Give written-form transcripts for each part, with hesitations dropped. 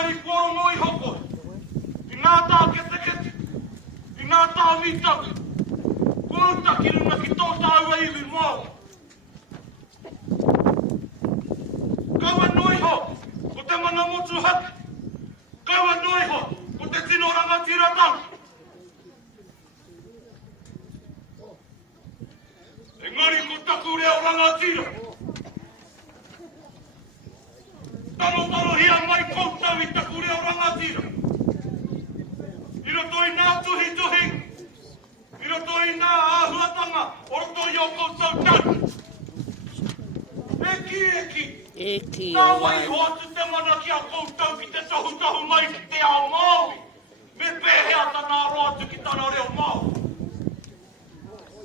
Engari korongo I hoko. I nā tā kete. I nā tā mitaki. Kouta ki runga ki tō tāua iwi mō. Kaua noi ho, ko te mana motu haki. Kaua noi ho, ko te tino rangatira tangi. Engari ko taku reo rangatira. Tano hia mai koutau I taku reo rangatira. I roto I nā tuhi. I roto I nā āhuatanga, o roto I o koutau tanu. Eki. Nā wai ho atu te mana ki a koutau ki te tohu mai ki te ao Māori. Me pēhea tana aro atu ki tana reo Māori.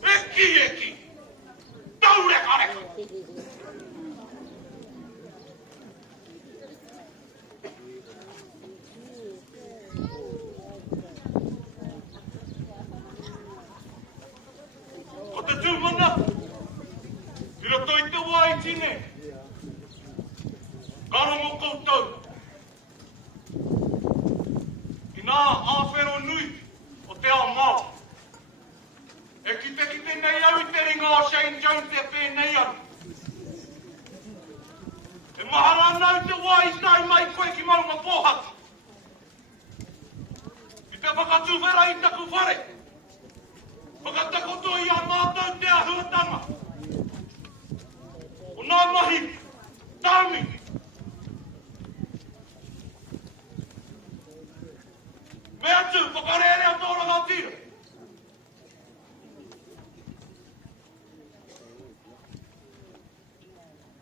Eki. Tau reka. O te tūmana, I roto I te wai tine. Karongo koutou. I nā āwhero nui o te ao Māo. E kite nei au I te ringa o Shane Jones e pēnei anu. E mahara nau te wai tai mai koe ki maunga pōhatu. I te whakatūwhera I taku whare. Whakatakoto I a mātou te ahuatanga. O nā mahi, tāmi. Me atu, whakarere a tō rangatira.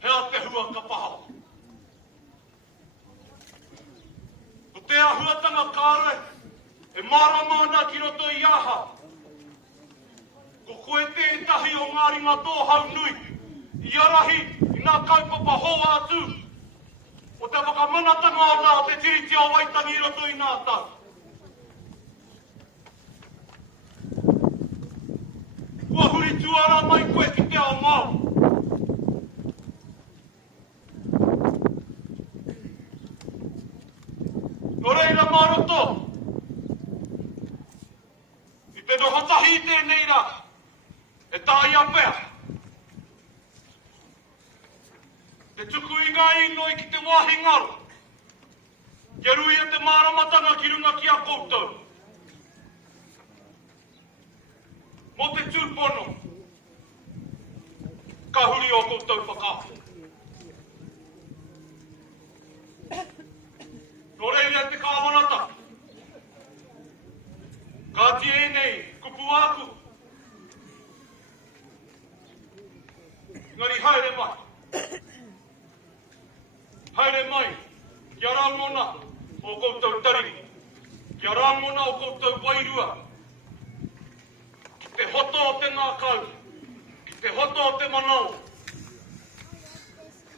Hea te hua ka paha. Ko te ahuatanga kāre, e maramana ki roto I aha. Ko koe te tahi o ngā ringa tōhau nui, I arahi I nā kaupapa hoa atu. O te whakamanatanga o nā o te tiriti o waitangi I roto I nā tau. Kua huri tuara mai koe ki te ao Māo. No reira maroto. I te nohatahi tēnei rā. E tāi a pēr. Te tuku I ngā inoi ki te wāhi ngaro. Ke rui e te māramatanga ki runga ki a koutou. Mo te tūpono. Ka huri o koutou whakāwhi. No reira te kāwanata. Ka tie nei, kupu aku. Ngari haere mai. Haere mai, kia rangona o koutou tarini. Kia rangona o koutou wairua. Ki te hoto o te ngākau. Ki te hoto o te manao.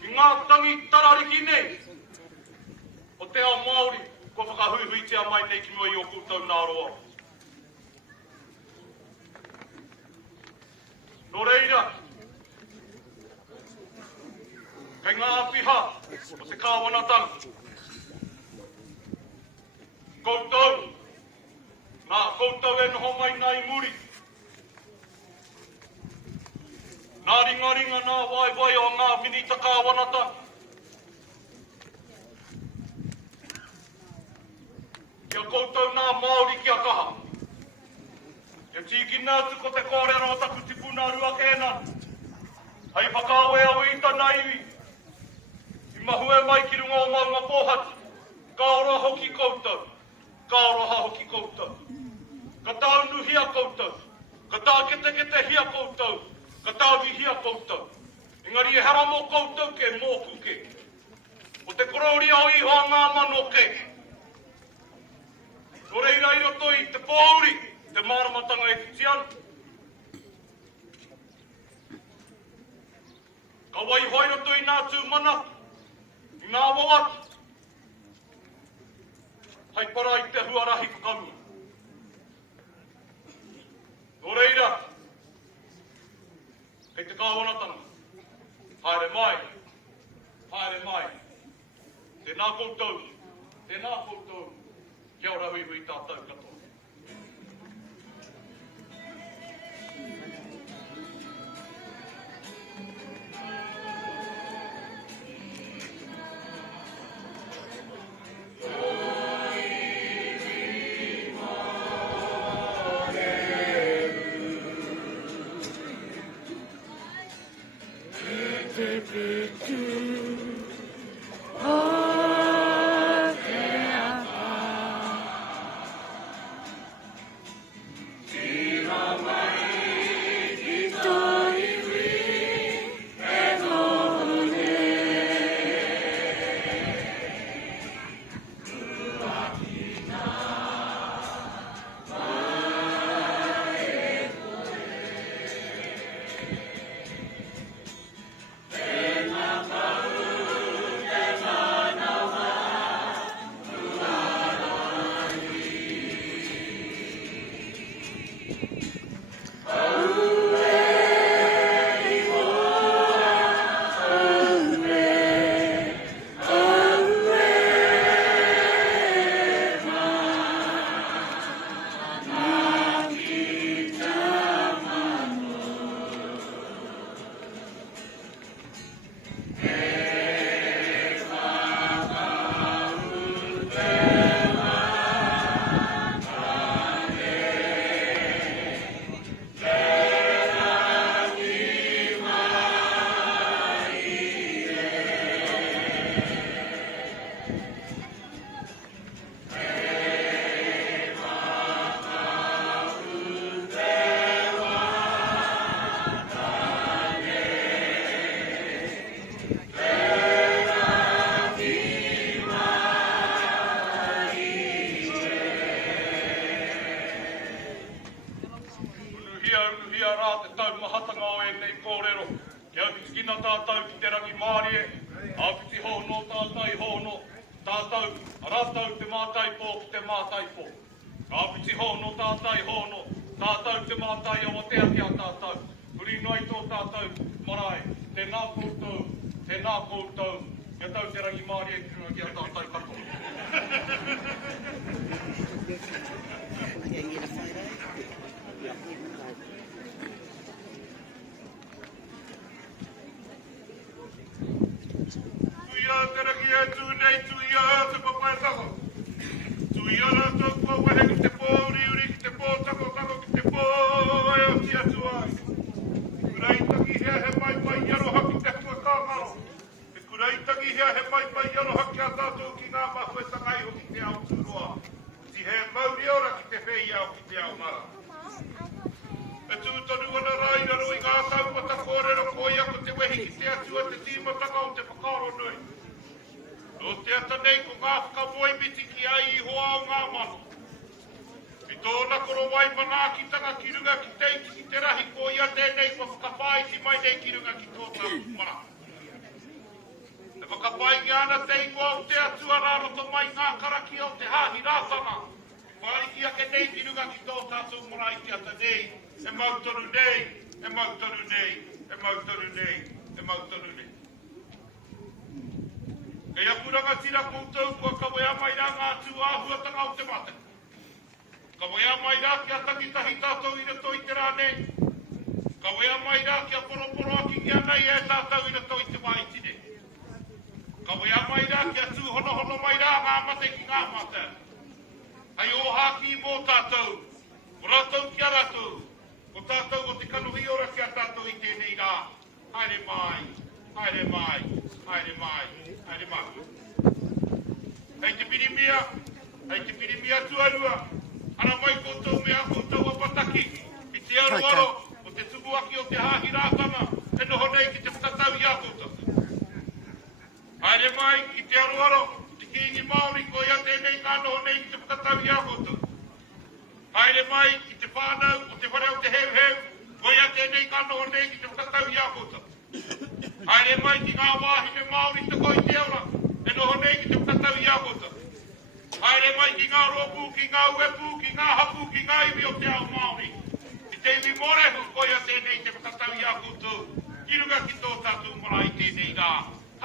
I ngā tangi tarariki nei. O te ao Māori, ko whakahuihui tia mai nei ki mua I o koutou nā roa. No reira, kei ngā piha o te kāwanatanga. Koutou, nā koutou e noho mai nai muri. Nā ringa nā wai o ngā minita kāwanatanga. Kia koutou nā Māori kia kaha. Kia tiki nātu ko te kōrero o taku tipuna rua kēna. Hei whakawe au I tana iwi. I mahue mai ki runga o maunga pōhatu. Ka ora hoki koutou. Ka ora hoki koutou. Ka tāunu hia koutou. Ka tā kete hia koutou. Ka tāwi hia koutou. Engari e hara mō koutou ke mōku ke. O te korouri au iho ngā mano ke. O reira I roto I te pōuri, te māramatanga e titianu. Ka wai hoi roto I nā tūmana, I ngā wawatu. Hai para I te huarahi kukamia. O reira, kei te kāwanatanga. Haere mai. Te nā koutou, Tēnā koutou, kia ora hui hui tātou katoa.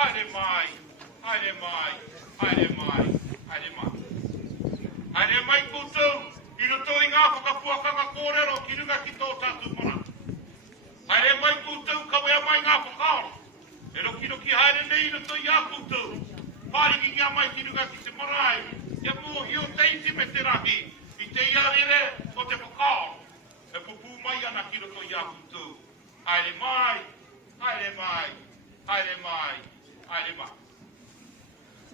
Haere mai, haere mai, haere mai, haere mai. puakanga kōrero ki runga ki tō tātou mana. Haere mai kūtou kawea mai ngā whakaaro. E roki haere nei no tō ia kūtou. Pāriki ngā mai ki runga ki te marae. Ia mō hio teiti me te rahi. I te iarere o te whakaaro. E pupu mai ana ki roto ia kūtou. Haere mai, haere mai, haere mai, haere mai.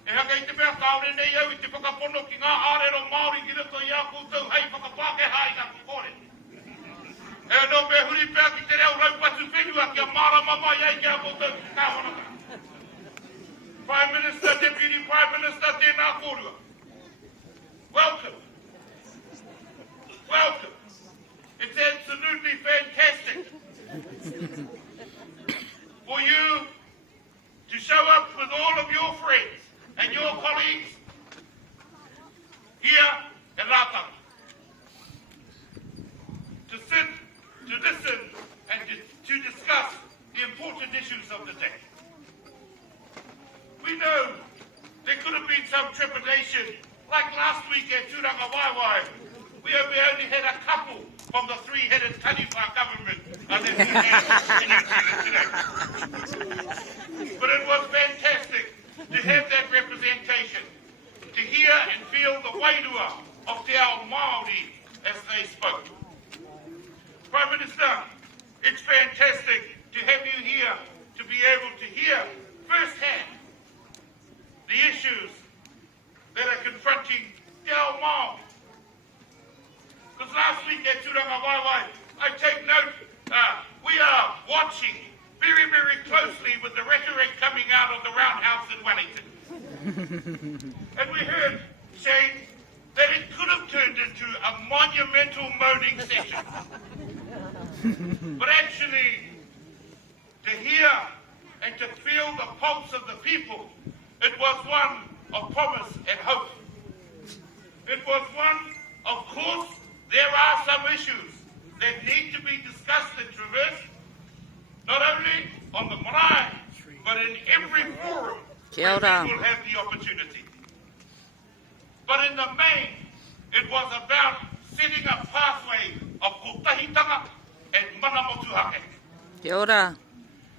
E haka i te mea kaore nei au i te whakapono ki ngā ārero Māori ki roto i a koutou hei whakapāke hai ngā kukore. E no me huri pēr ki te reo raupatu whenua ki a māramama iei ki a koutou ki kāwanaka. Prime Minister, Deputy Prime Minister, tēnā kōrua. Welcome. Welcome. It's absolutely fantastic for you to show up with all of your friends and your colleagues here in Ratana to sit, to listen, and to discuss the important issues of the day. We know there could have been some trepidation, like last week at Turanga Waiwai. We only had a couple from the three-headed Taniwha government, and then we had in New Zealand today. But it was fantastic to have that representation, to hear and feel the wairua of te ao Māori as they spoke. Prime Minister, it's fantastic to have you here to be able to hear firsthand the issues that are confronting te ao Māori. Because last week at Turanga Waiwai, I take note, we are watching very, very closely with the rhetoric coming out of the Roundhouse in Wellington. And we heard, Shane, that it could have turned into a monumental moaning session. But actually, to hear and to feel the pulse of the people, it was one of promise and hope. It was one, of course, there are some issues that need to be discussed and traversed, not only on the marae, but in every forum where people have the opportunity. But in the main, it was about setting a pathway of kotahitanga and manamotuhake. Kia ora.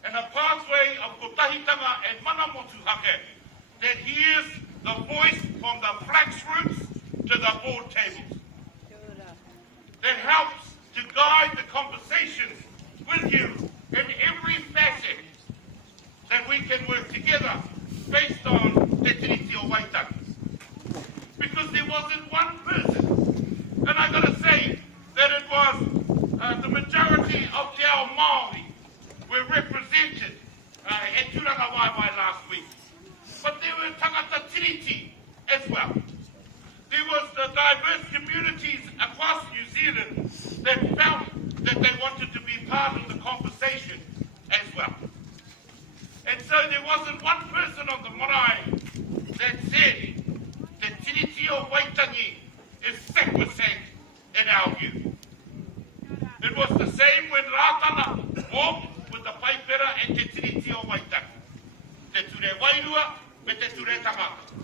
And a pathway of kotahitanga and manamotuhake that hears the voice from the flax roots to the board tables. That helps to guide the conversations with you in every facet, that we can work together based on Te Tiriti o Waitangi. Because there wasn't one person, and I got to say that it was the majority of te ao Māori were represented at Turanga Waiwai last week. But there were tangata tiriti as well. There was the diverse communities across New Zealand that felt that they wanted to be part of the conversation as well. And so there wasn't one person on the marae that said that Tiriti o Waitangi is sacrosanct in our view. It was the same when Ratana walked with the Paipera and Te Tiriti o Waitangi. Te ture wairua me te ture tangata.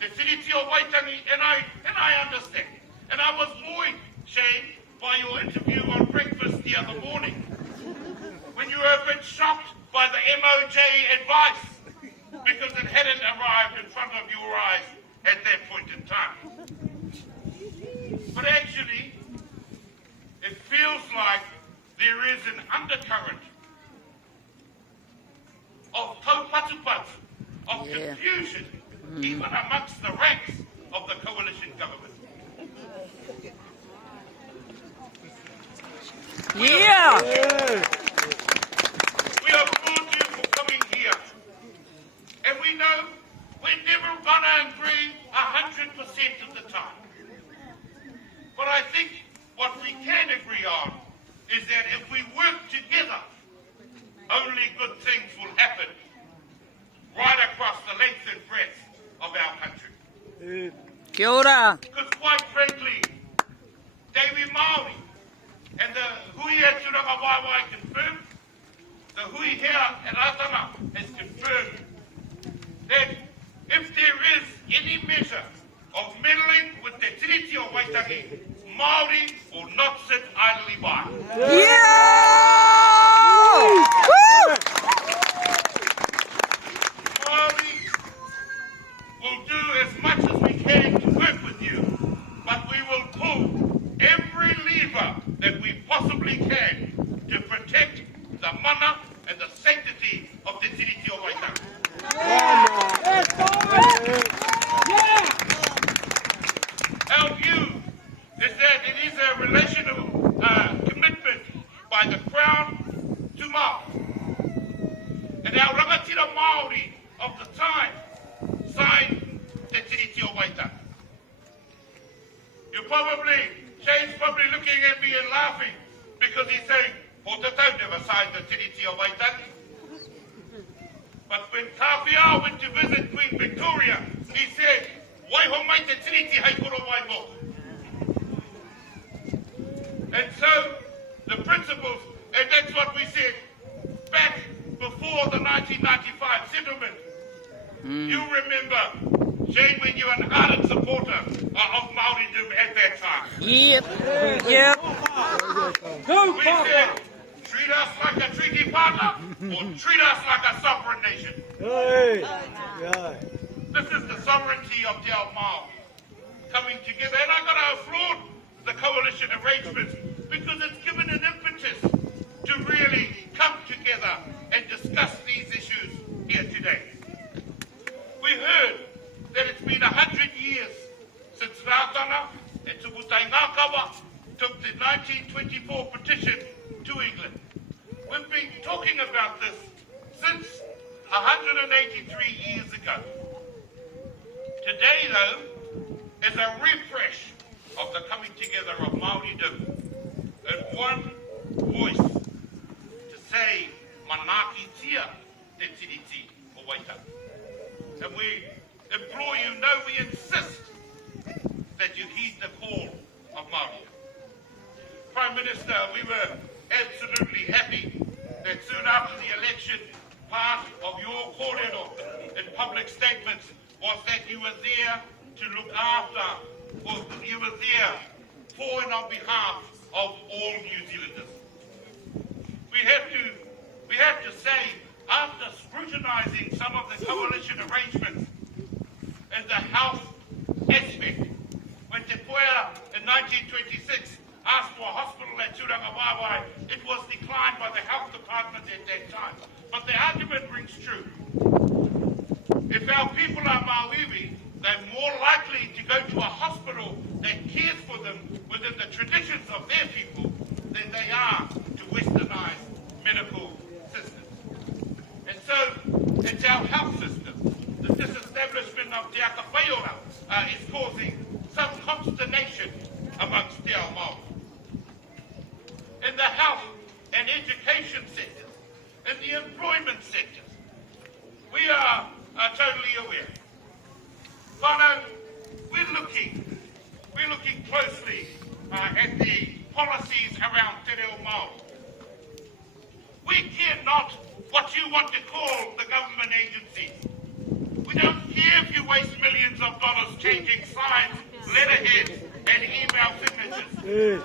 The Tiriti o Waitangi, and I understand. And I was buoyed, Shane, by your interview on breakfast the other morning, when you were a bit shocked by the MOJ advice, because it hadn't arrived in front of your eyes at that point in time. But actually, it feels like there is an undercurrent of taupatupatu, of confusion, even amongst the ranks of the coalition government. Yeah! We applaud you for coming here. And we know we're never going to agree 100% of the time. But I think what we can agree on is that if we work together, only good things will happen right across the length and breadth of our country. Kia ora. Because quite frankly, David Māori and the hui at Turanga Waiwai confirmed, the hui here at Ratana has confirmed that if there is any measure of meddling with the Tiriti o Waitangi, Māori will not sit idly by. Yeah! Woo! Māori will do as much as we can to work with you, but we will pull every lever that we possibly can to protect the mana and the sanctity of the Tiriti o Waitara. Our view is that it is a relational commitment by the Crown to Māori. And our rangatira Māori of the time signed the Tiriti o Waitara. Shane's probably looking at me and laughing because he's saying, "Oh, Tatau never signed the Tiriti o Waitara." But when Tāwhiao went to visit Queen Victoria, he said, "Wai ho mai te tiriti hei koro wai mo." And so, the principles, and that's what we said back before the 1995 settlement. You remember, Shane, when you were an ardent supporter of Māoridom at that time. Yep. Yep. We said, treat us like a treaty partner or treat us like a sovereign nation. This is the sovereignty of Te Ao Māori coming together. And I've got to applaud the coalition arrangements because it's given an impetus to really come together and discuss these issues here today. We heard that it's been 100 years since Ratana and Tuputai Ngākawa took the 1924 petition to England. We've been talking about this since 183 years ago. Today, though, is a refresh of the coming together of Māoridom in one voice to say, Manaki tia te tiriti o Waitara. And we implore you, no, we insist that you heed the call of Māori. Prime Minister, we were absolutely happy that soon after the election, part of your kōrero in public statements was that you were there to look after, or you were there for and on behalf of all New Zealanders. We have to say, after scrutinising some of the coalition arrangements and the health aspect, when Te Puea in 1926 asked for a hospital at Turangawawai, it was declined by the health department at that time. But the argument rings true. If our people are Māori, they're more likely to go to a hospital that cares for them within the traditions of their people than they are to westernise medical systems. And so, it's our health system. The disestablishment of Te Aka Whaiora is causing some consternation amongst Te Ao Māori. In the health and education sectors, in the employment sectors, we are totally aware. Whānau, we're looking closely at the policies around Te Reo Māori. We care not what you want to call the government agencies. We don't care if you waste millions of dollars changing signs, letterheads, and email signatures.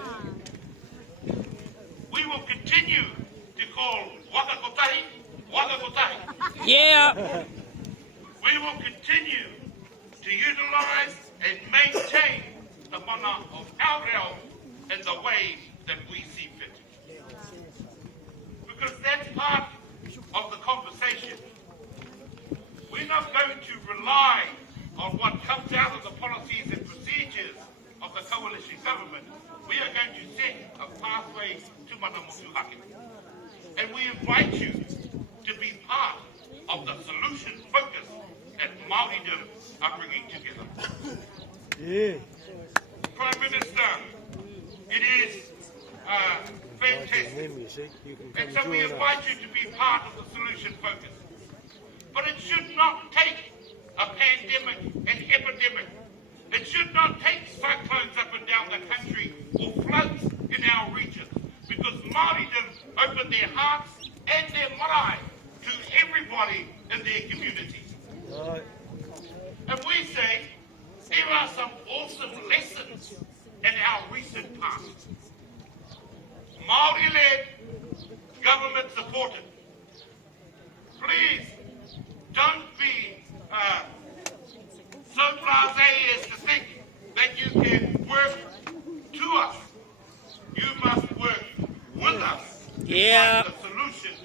We will continue to call waka kotahi, waka kotahi. Yeah. We will continue to utilise and maintain the mana of our reo in the way that we see fit. Because that's part of the conversation. We're not going to rely on what comes out of the policies and procedures of the coalition government. We are going to set a pathway to mana motuhake. And we invite you to be part of the solution focus that Māoridom are bringing together. Prime Minister, it is fantastic. And so we invite you to be part of the solution focus. But it should not take a pandemic, an epidemic. It should not take cyclones up and down the country or floods in our regions. Because Māoridom opened their hearts and their marae to everybody in their communities. And we say there are some awesome lessons in our recent past. Māori-led, government-supported. Please, don't be so blasé as to think that you can work to us. You must work with us Yeah. to find the solutions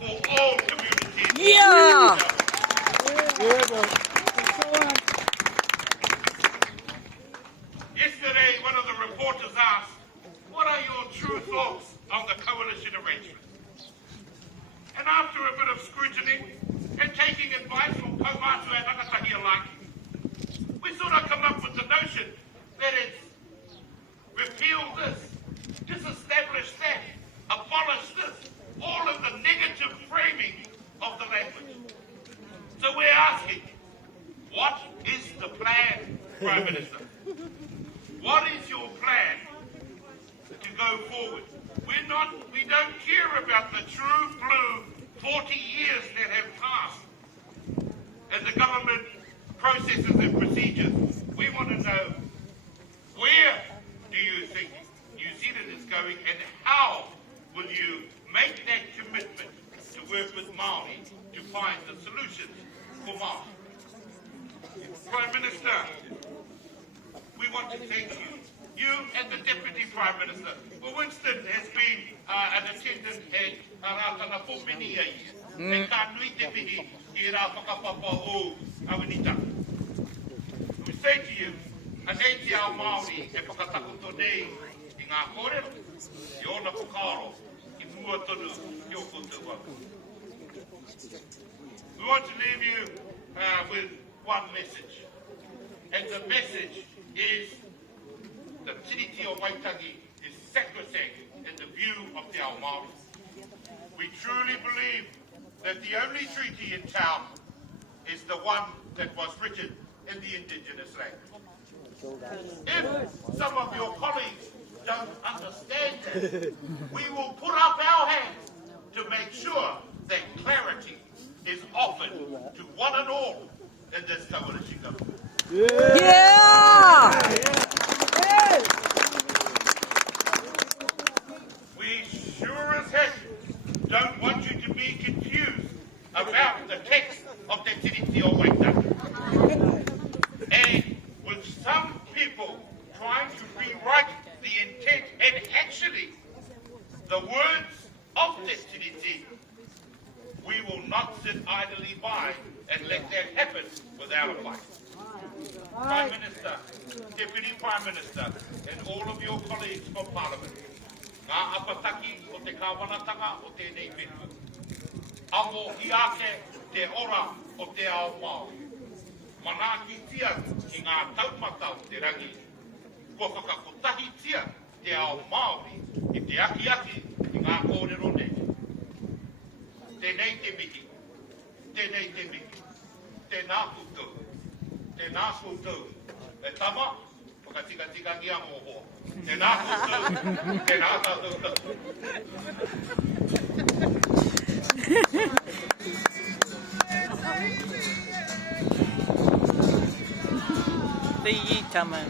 for all communities. Yeah. Yesterday, one of the reporters asked, what are your true thoughts on the coalition arrangement? And after a bit of scrutiny and taking advice from kaumātua and rangatahi alike, we sort of come up with the notion that it's repeal this, disestablish that, abolish this, all of the negative framing of the language. So we're asking, what is the plan, Prime Minister? What is your plan to go forward? We don't care about the true blue 40 years that have passed and the government processes and procedures. We want to know, where do you think New Zealand is going and how will you make that commitment to work with Māori to find the solutions for Māori? Prime Minister, we want to thank you. You and the Deputy Prime Minister. Well, Winston has been an attendant at Ratana Pa for many years. E ka nui te pihi I rā whakapapa o Miniters. We say to you, anei te ao Māori e whakatakoto nei I ngā kōrero, I ona whakaaro, I mua tonu ki o koutou au. We want to leave you with one message. And the message is the tiriti o Waitangi is sacrosanct in the view of te ao Māori. We truly believe that the only treaty in town is the one that was written in the indigenous language. If some of your colleagues don't understand that, we will put up our hands to make sure that clarity is offered to one and all in this coalition government. Yeah. We sure as heck don't want you to be confused about the text of the tiriti o Waitaki. And with some people trying to rewrite the intent and actually the words of the tiriti, we will not sit idly by and let that happen without a fight. Prime Minister, Deputy Prime Minister, and all of your colleagues from Parliament, ngā apataki o te kāwanatanga o tēnei whenua. Amo hi ake te ora o te ao Māori. Mana ki tia ki ngā taumata o te rangi. Kua whakakotahi tia te ao Māori I te aki I ngā kōrero nei. Tēnei te mihi, tēnei te mihi, tēnā koutou, tēnā koutou. E tama, whakatika ngia mō hoa. Tēnā koutou, tēnā koutou. The Yeetaman.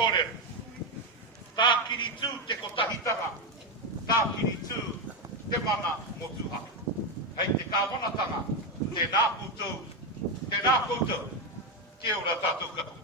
kōrero. Tā kiri tū te kotahitanga. Tā kiri tū te mana motuha. Hei te kāwanatanga, tēnā koutou, kia ora tātou katoa.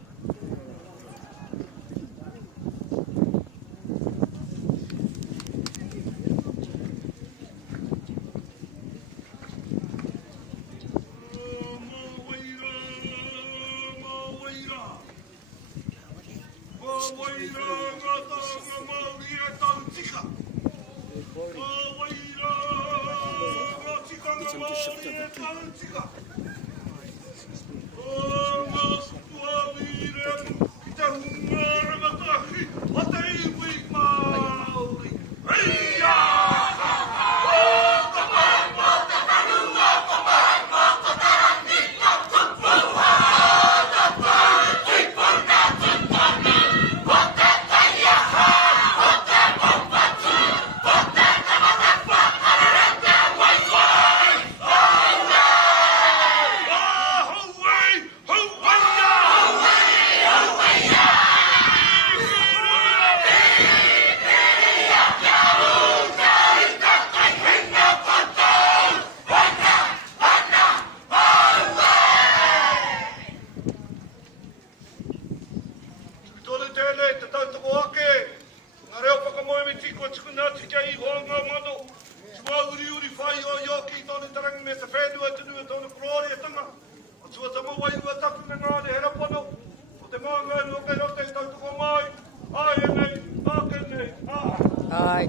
Ai.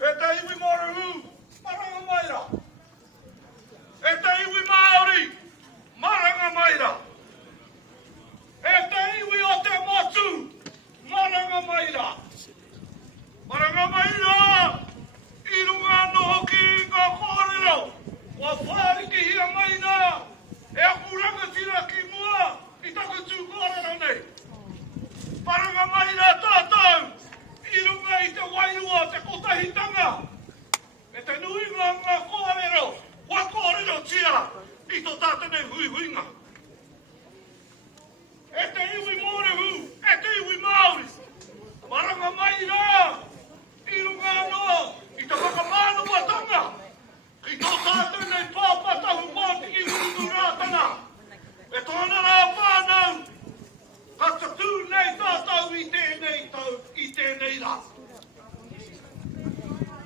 E te iwi morehu, maranga maira. E te iwi Māori, maranga maira. E te iwi o te motu, maranga maira. Maranga maira, i runga noho ki ngā kōrero, wa whāri ki hia maina, e akuranga tira ki mua, i taku tū kōrero nei. Maranga maira tātou, i runga i te wairua te kotahitanga. E te nuinga ngā kōrero, wa kōrero tia, i tō tātene hui huinga. E te iwi morehu, e te iwi Māori. Maranga maira, i runga no, i te whakamānu watanga. Ki tō tātene pāpatahu pāti ki huru rātana. E tōna rā whānau, ka tū nei tātou i tēnei rā.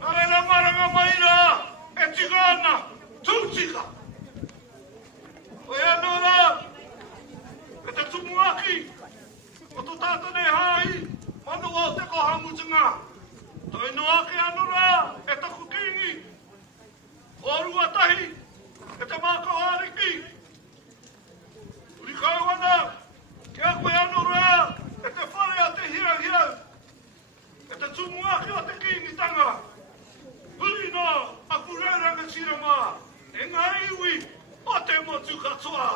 Arera maranga maira, e tigana, tūtika. Oe anō rā, e te tumuaki, o tō tātane hāi, manu o te kohamutunga. Toi noa ke anō rā, e taku kingi, o ruatahi, e te mākau hariki. Uri kauana, ke a koe anō rā, e te whare a te hirau, e te tumuaki o te kingitanga. Huri nō, a kureuranga sirama, e ngā iwi o te motu katoa,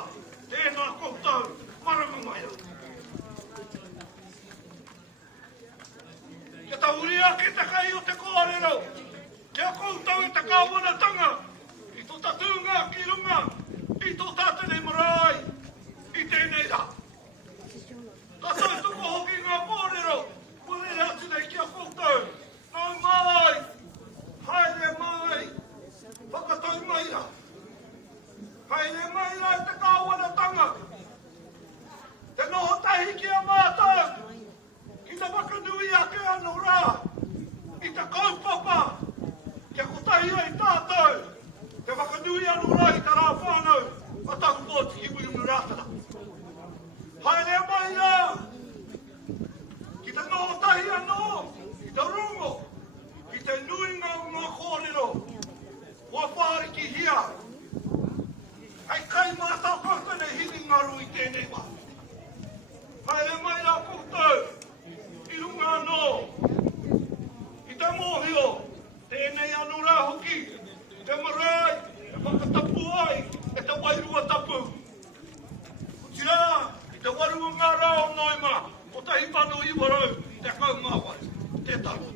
tēnā koutou, maranga maia. Ke ta uria ke te kai o te kōrero, ke a koutou e te kāwanatanga, i tō tatunga ki runga, i tō tātene marae, i tēnei rā. Ka tau tuko hoki ngā kōrero, mure atu nei ki a koutou, nau mai, haere mai, whakatau maira. Haere maira e te kāwanatanga. Te noho tahi ki a mātou, ki te wakanui a ke anō rā, i te kaupapa, kia kotahi ai tātou, te wakanui anō rā i te rā whānau, a taku pōti ki Miniters rātana. Haere maira, ki te noho tahi anō, i te rungo, ki te nuinga o ngā kōrero, wa whāri ki hia. Ai kai mātau koutou ne hini ngaru i tēnei wā. Haere maira koutou, i runga anō, i te mōhio, tēnei anō rā hoki, te marae, e whakatapu ai, e te wairua tapu. Tira, i te warua ngā rā o noima, o tahi pano i warau, te kaumāwai, te tau.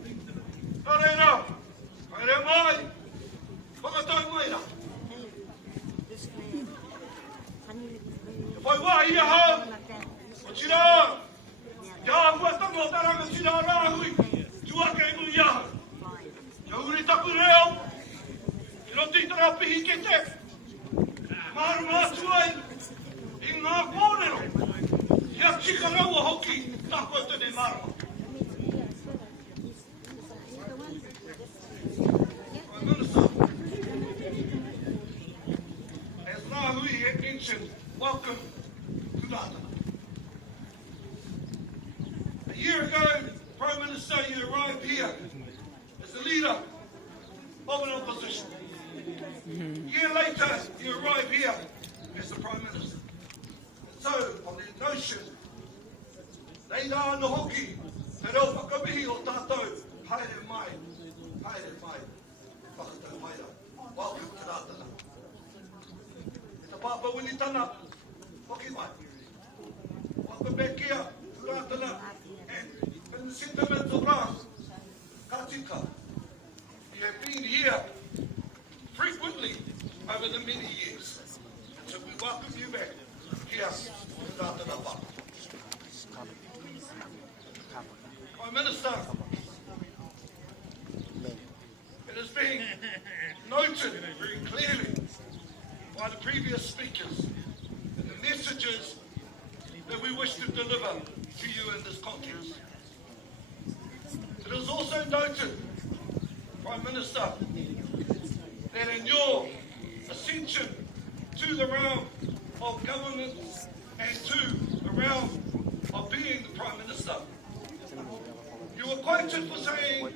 ke te. Marama atu ai i ngā kōrero. Ia tika raua hoki tako tene marama. Prime Minister, as Rahui had mentioned, welcome to Ratana. A year ago, Prime Minister, you arrived here as the leader of an opposition. A year later, you arrive here as the Prime Minister. And so, on the notion, nei rā no hoki, te reo whakamihi o tātou, haere mai, whakatau mai rā. Welcome to Ratana. E te pāpa wini tana, hoki mai. Welcome back here to Ratana, and in the sentiments of Rā, Katika, you have been here frequently over the many years. So we welcome you back here to Ratana Pa. Prime Minister, it has been noted very clearly by the previous speakers and the messages that we wish to deliver to you in this context. It is also noted, Prime Minister, that in your ascension to the realm of government and to the realm of being the Prime Minister, you were quoted for saying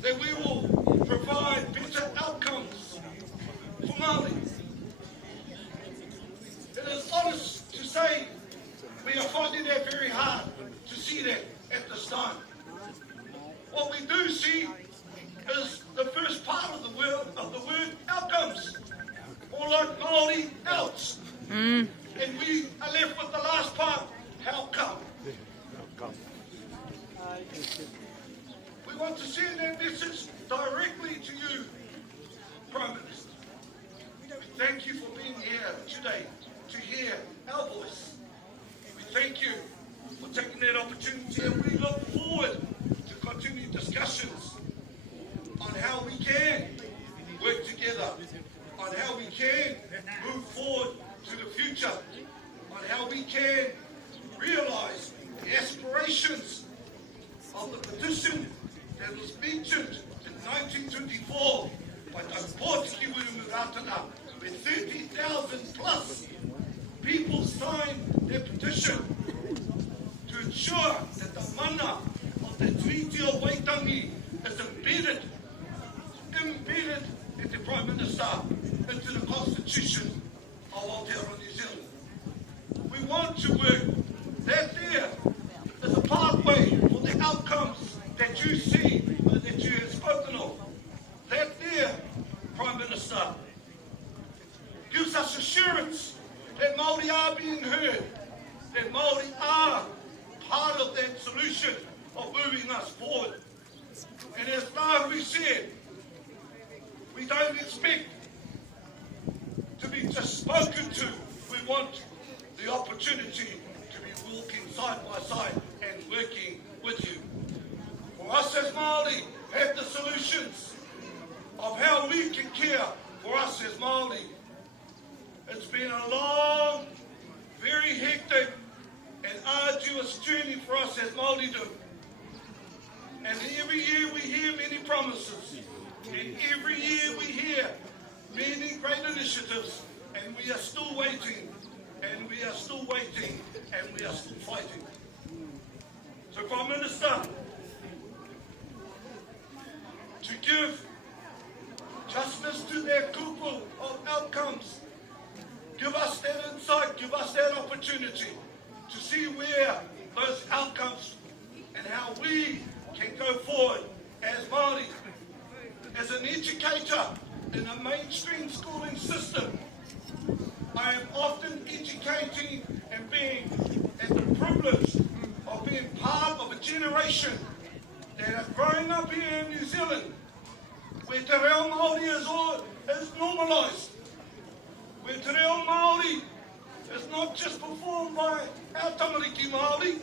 that we will provide better outcomes for Māori. It is honest to say we are finding that very hard to see that at this time. What we do see is the first part of the word outcomes, or like Māori, outs. And we are left with the last part, how come? We want to send that message directly to you, Prime Minister. We thank you for being here today to hear our voice. We thank you for taking that opportunity, and we look forward to continued discussions on how we can work together, on how we can move forward to the future, on how we can realise the aspirations of the petition that was mentioned in 1924 by the Pōtiki Ratana, where 30,000 plus people signed their petition to ensure that the mana of the Treaty of Waitangi is embedded in the Prime Minister into the Constitution of Aotearoa New Zealand. We want to work that there is a pathway for the outcomes that you see, that you have spoken of. That there, Prime Minister, gives us assurance that Māori are being heard, that Māori are part of that solution of moving us forward. And as Rahui said, we don't expect to be just spoken to. We want the opportunity to be walking side by side and working with you. For us as Māori, have the solutions of how we can care for us as Māori. It's been a long, very hectic and arduous journey for us as Māoridom. And every year we hear many promises. And every year we hear many great initiatives. And we are still waiting. And we are still waiting. And we are still fighting. So, Prime Minister, to give justice to their kupu of outcomes, give us that insight, give us that opportunity to see where those outcomes and how we can go forward as Māori. As an educator in a mainstream schooling system, I am often educating and being at the privilege of being part of a generation that are growing up here in New Zealand, where te reo Māori is normalised, where te reo Māori is not just performed by our tamariki Māori.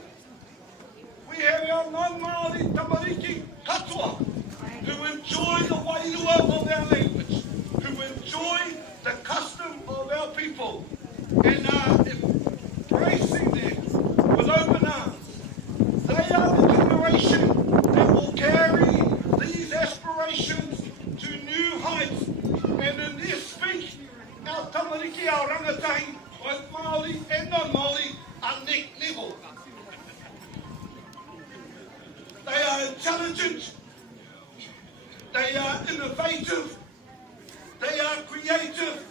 We have our non-Māori tamariki katoa, who enjoy the wairua of our language, who They are innovative, they are creative,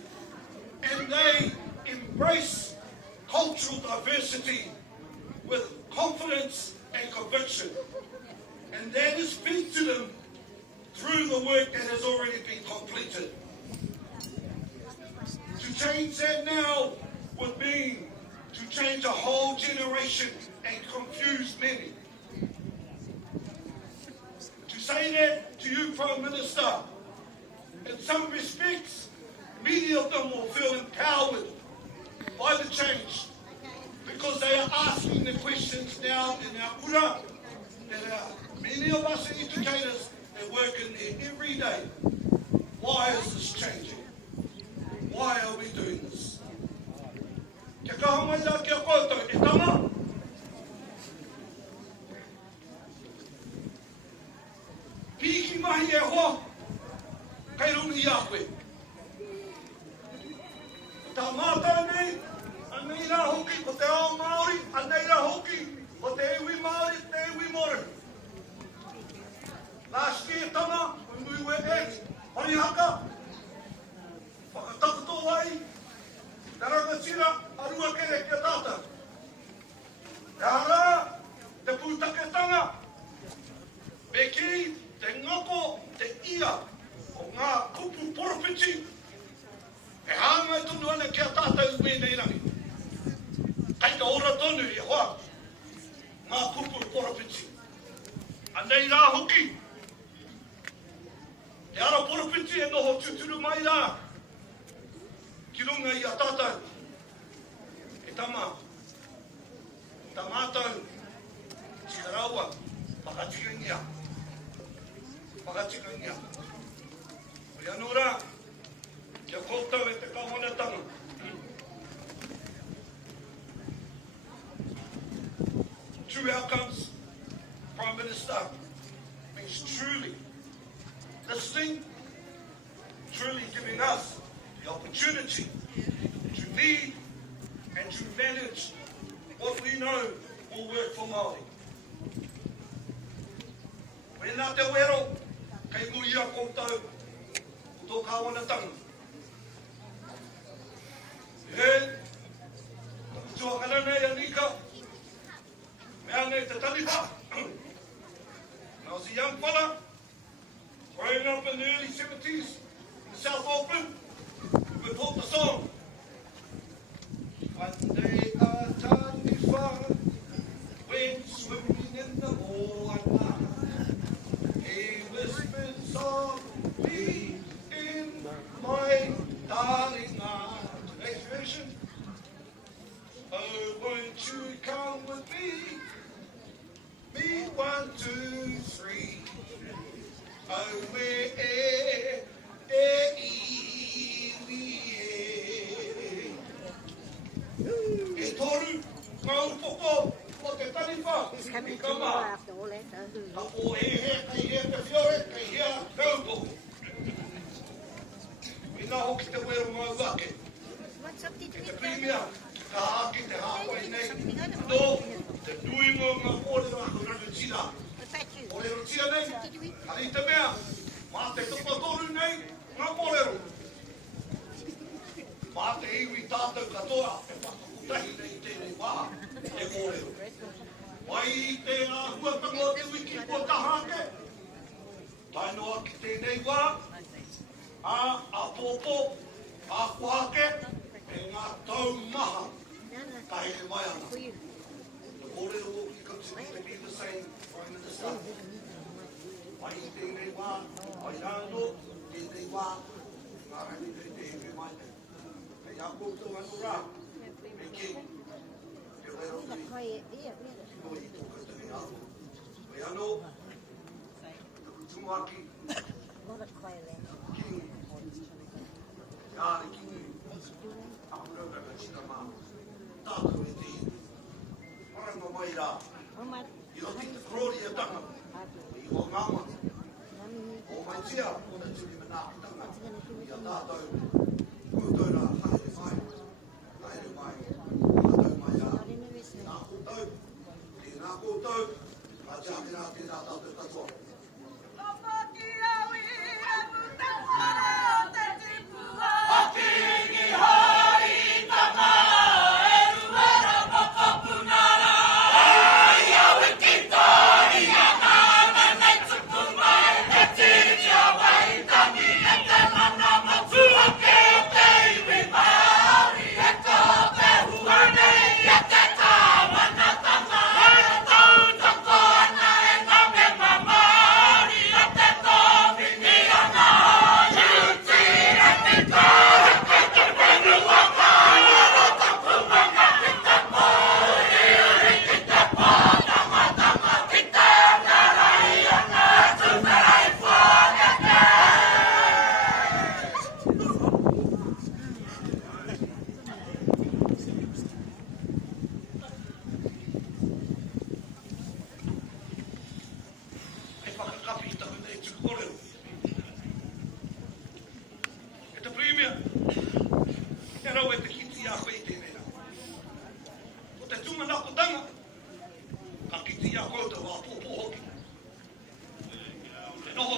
and they embrace cultural diversity with confidence and conviction. And that is fed to them through the work that has already been completed. To change that now would mean to change a whole generation and confuse many. To say that to you, Prime Minister, in some respects, many of them will feel empowered by the change because they are asking the questions now in our ura that many of us are educators that work in there every day. Why is this changing? Why are we doing this? Kia kaha mai rā kia koutou, e tama? Piki mahi e hoa, kei rungi a koe. Tā mātou nei, anei rā hoki, ko te ao Māori, anei rā hoki, ko te iwi Māori, te iwi Mōre. Last year, tama, when we were at Harihaka, whakatakoto ai, te rangatira, arua kere kia tātou. Te hara, te pūtaketanga, me ki, te ngako, te ia, o ngā kupu poropiti, e hanga i tonu ana kia tātou ue nei rangi. Kai ka ora tonu i hoa, ngā kupu poropiti. Anei rā hoki, te ara poropiti e noho tuturu mai rā, ki runga i a tātou. E tama, ta mātou, tika raua, whakatikangia. Whakatikangia. O ia nō rā, kia koutou e te kawanatanga. True outcomes, Prime Minister, means truly listening, truly giving us the opportunity to lead and to manage what we know will work for Māori. Wena te wero, kei muri a koutou, o tō kawanatanga. He, takutua kana nei anika, mea nei te talipa. When I was a young fella, growing up in the early 70s in South Auckland, we were taught the song. One day a taniwha went swimming in the moana. He whispered softly in my darling arms. Next version. Oh, won't you come with me? Me, 1, 2, 3. Oh, where e toru, ngau poko, o te taniwha, i kama. Ka o e he, kei he te whiore, kei hea kaupoko. Ina hoki te wero ngau wake. E te primia, ka haki te hāpai nei. Nō, te nuingo ngā kōrero ako rangatira. Kōrero tia nei, hari te mea, mā te tupatoru nei, ngā kōrero. Mā te iwi tātou katoa, e whakakutahi nei tēnei wā, e kōrero. Mai i te huatanga o te wiki kua tahake, tainoa ki tēnei wā, a pōpō, a kuhake, e ngā tau maha, ka he mai ana. Te kōrero o ki continue to be the same, Prime Minister. Mai i tēnei wā, ai rāno, tēnei wā, ngā rangi te he mai te. Kei a koutou anu rā, me ki, te wero ni, ki noi i tō koutou e āko. Kei anō, te kutumaki, ki, te āre ki, āmurau ka tika mā, tātou e te iwi. Maranga mai rā, i roti te korori e tanga, i o ngāma, o mai tia, o te tuni manākitanga, i a tātou, koutou rā, haere mai, tātou mai rā, nā koutou, tēnā koutou, ka jāke rā tēnā tātou katoa. Papa ki awi!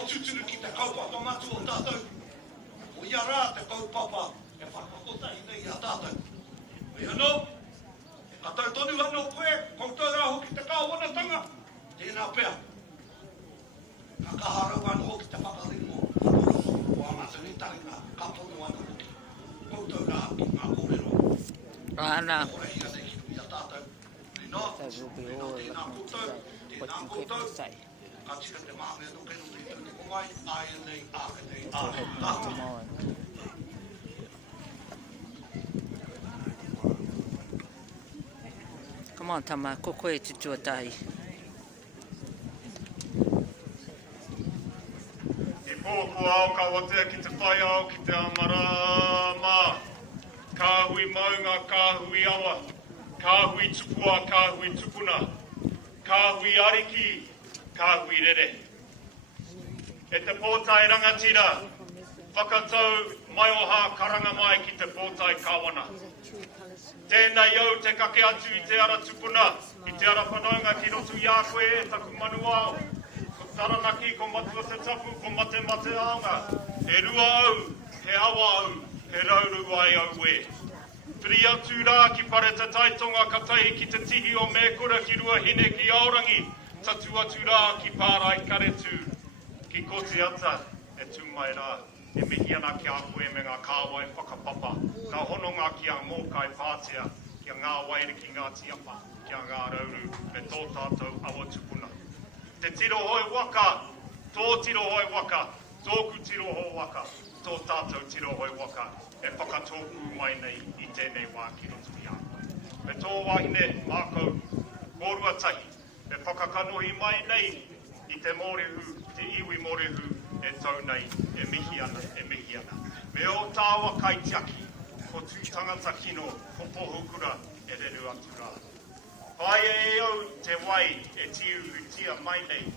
tuturu ki te kaupapa matu o tātou. O ia rā te kaupapa e whakakotai nei a tātou. E anō, e katau tonu anō koe, koutou rā hoki te kāwanatanga, tēnā pēr. Ka kaharau anō hoki te whakaringo, o amata ni tarina, ka pono anō hoki. Koutou rā ki ngā kōrero. Ana. Kore ia nei ki nui a tātou. Nā, tēnā koutou, tēnā koutou. Ka tika te māme no kenu te tū te komai, ai nei, āke nei, āke tātou. Come on, Tama, koko e te tuatahi. I pōku ao ka watea ki te whai ao ki te amarama. Kāhui maunga, kāhui awa. Kāhui tupua, kāhui tupuna. Kāhui ariki, kāhui rere. E te pōtai rangatira, whakatau mai o hā karanga mai ki te pōtai kāwana. Tēnei au te kake atu i te ara tupuna, i te ara whanaunga ki rotu i a koe e taku manu ao. Ko taranaki, ko matua te tapu, ko mate mate aonga. He rua au, he awa au, he rauru ai au e. Piri atu rā ki pare te taitonga ka tahi ki te tihi o mēkura ki rua hine ki Aorangi. Tatu atu rā ki pārai karetu, ki koti ata e tūmai rā. E mihi ana ki a koe me ngā kāwai whakapapa, ngā hononga ki a mōkai pātia, ki a ngā wairi ki ngā tiapa, ki a ngā rauru, me tō tātou awa tupuna. Te tiro hoi waka, tō tiro hoi waka, tōku tiro hoi waka, tō tātou tiro hoi waka, e whakatōku mai nei i tēnei wā ki rotu i a koe. Me tō wahine mākou, kōrua tahi, e whakakanohi mai nei i te mōrehu, te iwi mōrehu, e tau nei, e mihi ana, e mihi ana. Me o tāwa kai tiaki, ko tū tangata kino, ko pohukura, e reru atu rā. Pai e au te wai, e tiu i tia mai nei.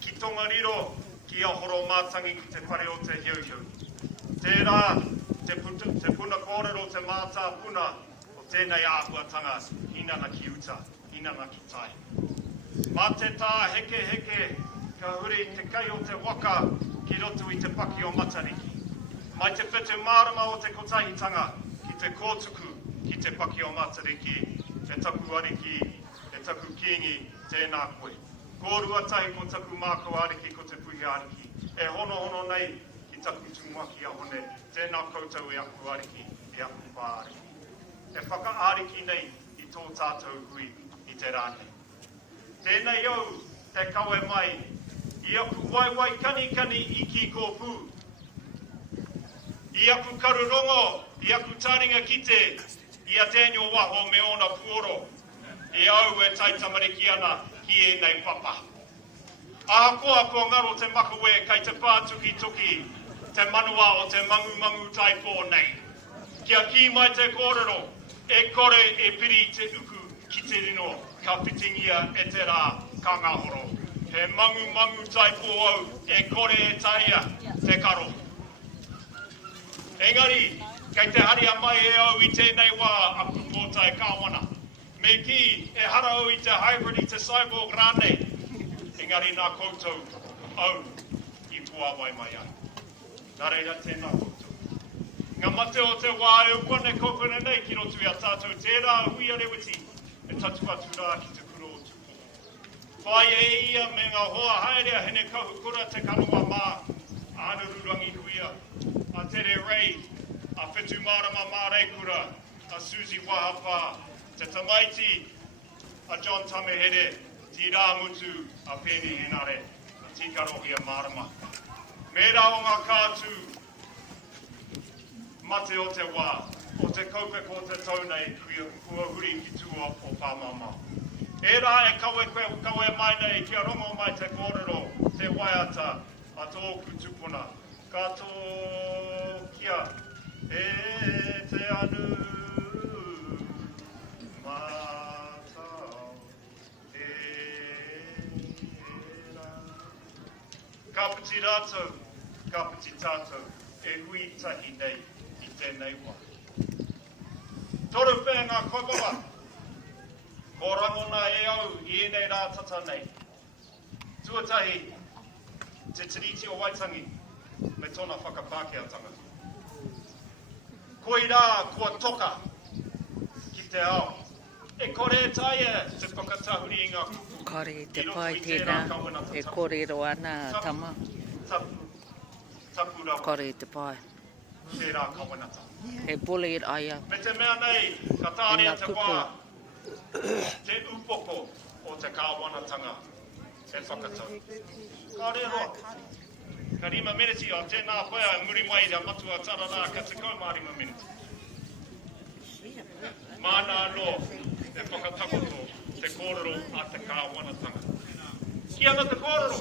Ki tongariro, ki a horo mātangi ki te pare o te hiuhiu. Tērā, te puna kōrero, te mātā puna, o tēnei āhuatanga, inana ki uta, inana ki tai. Mā te tā heke heke, ka huri te kai o te waka ki roto i te paki o Matariki. Mai te whetu mārama o te kotahitanga ki te kōtuku ki te paki o Matariki, te taku ariki, te taku kingi, tēnā koe. Kōrua tahi ko taku māko ariki ko te puhi ariki. E hono hono nei ki taku tumuaki a hone, tēnā koutou e aku ariki, e aku pā ariki. E whaka ariki nei i tō tātou hui i te rāne. Tēnei au te kawe mai, i aku waiwai kani i ki kōpū. I aku karurongo, i aku taringa kite, i a tēnio waho me ona puoro. E au e taitamariki ana ki e nei papa. Ahakoa ko ngaro te makawe kai te pātuki tuki, te manua o te mangu tai pō nei. Kia ki mai te kōrero, e kore e piri te uku ki te rino, ka pitingia e te rā kangahoro. He mangu tai pō au, e kore e taia te karo. Engari, kei te haria mai e au i tēnei wā aku pōtai kāwana. Me ki e harau i te hybrid i te cyborg rānei. Engari nā koutou au i puawai mai ai. Nā reira tēnā koutou. Ngā mate o te wā e uane kōpuna nei ki rotu i a tātou tērā hui a rewiti. E tatu atu rā ki te kuro o tupu. Whai e ia me ngā hoa haerea hene kahukura te kanoa mā. Anarurangi huia. A Tere Ray, a Whetu Marama Māreikura, a Suzy Wahapa, te Tamaiti, a John Tamehere, Ti Rāmutu, a Pēni Henare, a Tikarohia Marama. Mērā o ngā kātū, mate o te wā, o te kaupe ko te taunei, kua huri ki tua o Pāmama. Ērā e kawe mai nei, kia rongo mai te kōrero, te waiata, a tōku tupuna. Kato kia e te anu mātau e rā. Ka piti rātou, ka piti tātou, e hui tahi nei i tēnei wā. Toru pē ngā kokowa, ko rangona e au i enei rā tata nei. Tuatahi, te tiriti o Waitangi, me tōna whakapākeatanga. Koe rā kua toka ki te ao. E kore taia te whakatahuri i ngā kuku. Kore te pai tēnā, e kōrero ana tama. Tapu rawa. Kore te pai. Tērā kawanata. E pole aia. Me te mea nei, ka tārea te wā, te upoko o te kāwanatanga e whakatau. Ka rero, ka rima miniti o tēnā whea e muri mai rea matua tarara ka te kau mā rima miniti. Mana no e whakatakoto te kōrero a te kāwanatanga. Ki ana te kōrero,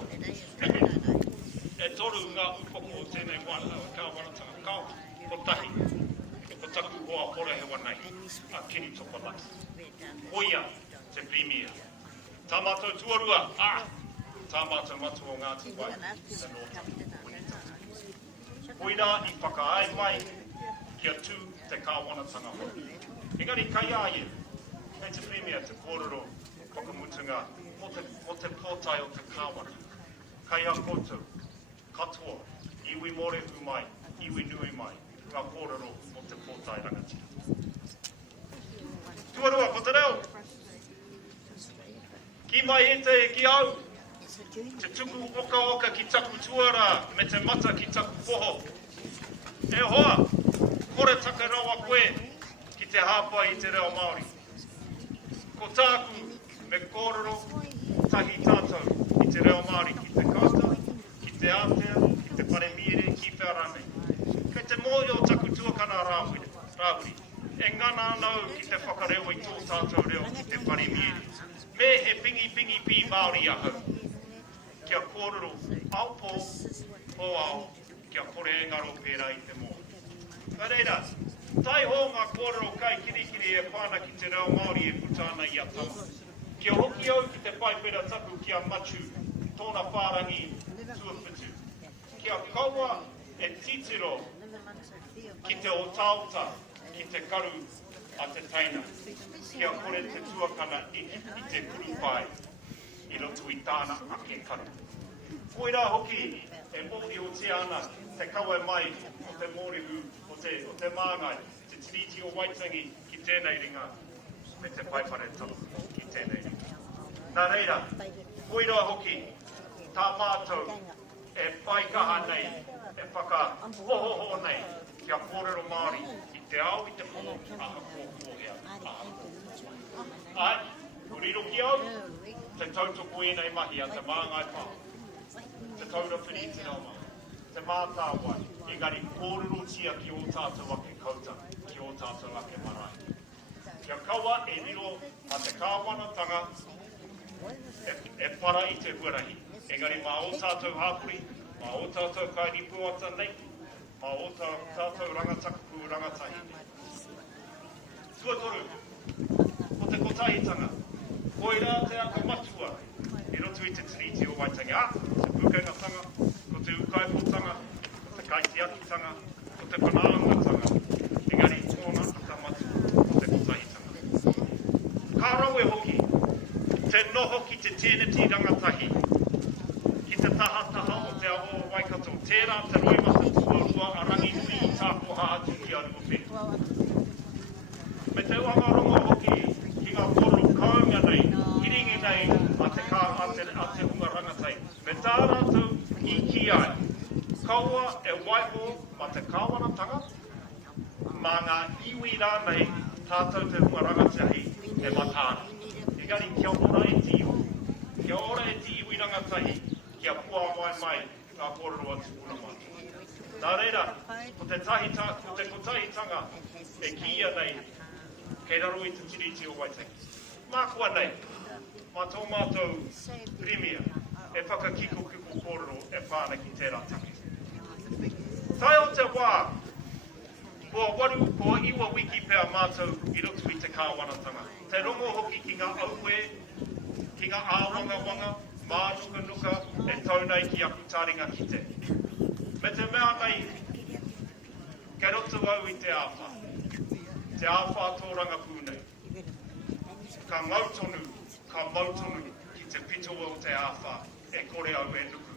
e toru ngā upoko o tēnei wana o kāwanatanga. Kau, ko tahi, e ko taku hoa pore he wanai, a kiri topa laki. Hoia te premier. Tā mātou tuarua, tā mātou matua ngā te wai, te nōta. Hoira i whakaae mai, kia tū te kāwanatanga hoi. Engari kai aie, hei te premier te kōrero whakamutunga, mo te pōtai o te kāwana. Kai a koutou, katoa, iwi more hu mai, iwi nui mai, ngā kōrero o te pōtai rangatira. Tuarua, ko te reo. Ki mai e te ki au, te tuku oka ki taku tuara, me te mata ki taku poho. E hoa, kore take rawa koe, ki te hapa i te reo Māori. Ko tāku me kōrero tahi tātou i te reo Māori, ki te kata, ki te Aotea, ki te Paremire, ki Wharanei. Kei te mōi o taku tuakana rāhuri, e ngana anau ki te whakarewa i tō tātou reo ki te Paremire. Me he pingi pi Māori ahau. Kia kōrero aupō o ao, kia kore engaro pērā i te mō. Ka reira, tai hō ngā kōrero kai kirikiri e whāna ki te reo Māori e putana i a tama. Kia hoki au ki te paipera tapu kia machu, tōna whārangi tuawhitu. Kia kaua e titiro ki te o tauta, ki te karu a te taina. Kia kore te tuakana i te kurupai i roto i tāna ake karu. Koira hoki e mōri o te ana, te kaua mai o te mōrihu, o te māngai, te tiriti o Waitangi ki tēnei ringa, me te paipare tapu ki tēnei ringa. Nā reira, koira hoki, tā mātou e paikaha nei, e whaka hohoho nei, kia kōrero Māori, i te ao i te pono, aha kōkōhea, aha. Ai, uriro ki au, te tautoko e nei mahi a te māngai pā, te taurapiri te nauma, te mātāwai, engari kōrero tia ki o tātou ake kauta, ki o tātou ake marae. Kia kaua e riro a te kāwanatanga, e para i te huarahi. Engari mā o tātou hāpuri, mā o tātou kairi puata nei, mā o tātou rangataku rangatahi. Tuatoru, ko te kotahitanga, koira te ako matua, i roto i te tiriti o Waitangi. Te pukengatanga, ko te ukaipotanga, ko te kaitiakitanga, ko te panaangatanga. Engari tōna ata matua, ko te kotahitanga. Ka raue hoki, te noho ki te tēneti rangatahi, ki te taha o te aho Waikato, tērā te roimata tuarua a rangi nui i tāko haatu ki aru o whenua. Me te wangarongo hoki ki ngā kōrero kaunga nei, hiringi nei a te hunga rangatai. Me tā rātou i ki ai, kaua e waiho ma te kāwanatanga, mā ngā iwi rānei tātou te hunga rangatai e matāra. Engari kia ora e ti iwi. Kia ora e ti iwi rangatahi, kia pua mai ngā kōrero atu una mai. Tā reira, ko te kotahitanga e kia nei, kei raro i te tiriti o Waitangi. Mākua nei, mā tō mātou premier, e whakakiko kōrero e whāna ki tērā take. Tai o te wā, ko iwa wiki pēr mātou i roto i te kāwanatanga. Te rongo hoki ki ngā aue, ki ngā āwangawanga, mānuka e taunai ki aku tāringa ki te. Me te mea nei, kei roto au i te āwha. Te āwha tōranga pūnei. Ka mautonu ki te pito o te āwha e kore au e nuku.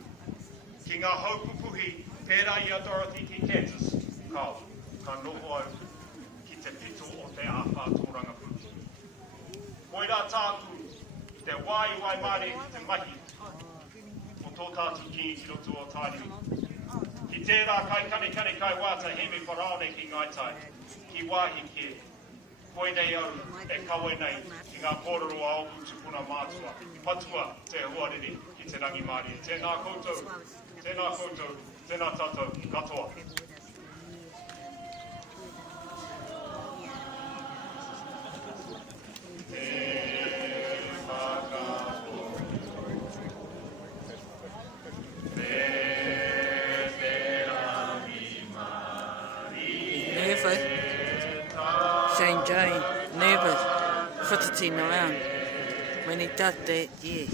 Ki ngā haupupuhi, pērā i a Dorothy ki Kansas, ka noho au ki te pito o te āwha tōranga puti. Koe rā tāku, te wai mare ki te mahi, o tō tātu ki roto o Tairimi. Ki tērā kai kane kai wāta heme wharaone ki ngaitai, ki wāhi ke, koe nei au e kawe nei ki ngā kōrero a oku tupuna mātua, patua te huarere ki te rangi Māori. Tēnā koutou, tēnā tātou, katoa. St. Jane, never whakatina around. When he does that, yeah.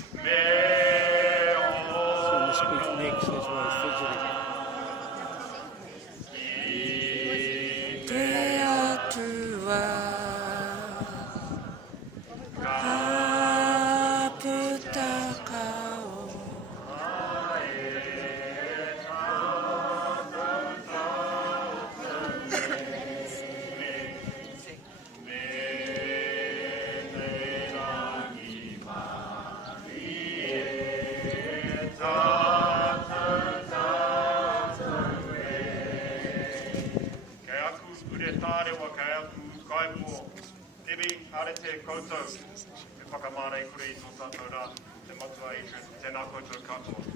So you speak next, that's why he's fidgeting. Te atua, haputakao. Te koutou, te whakamānei kore i tō tātou rā, te matua e tēnā koutou katoa.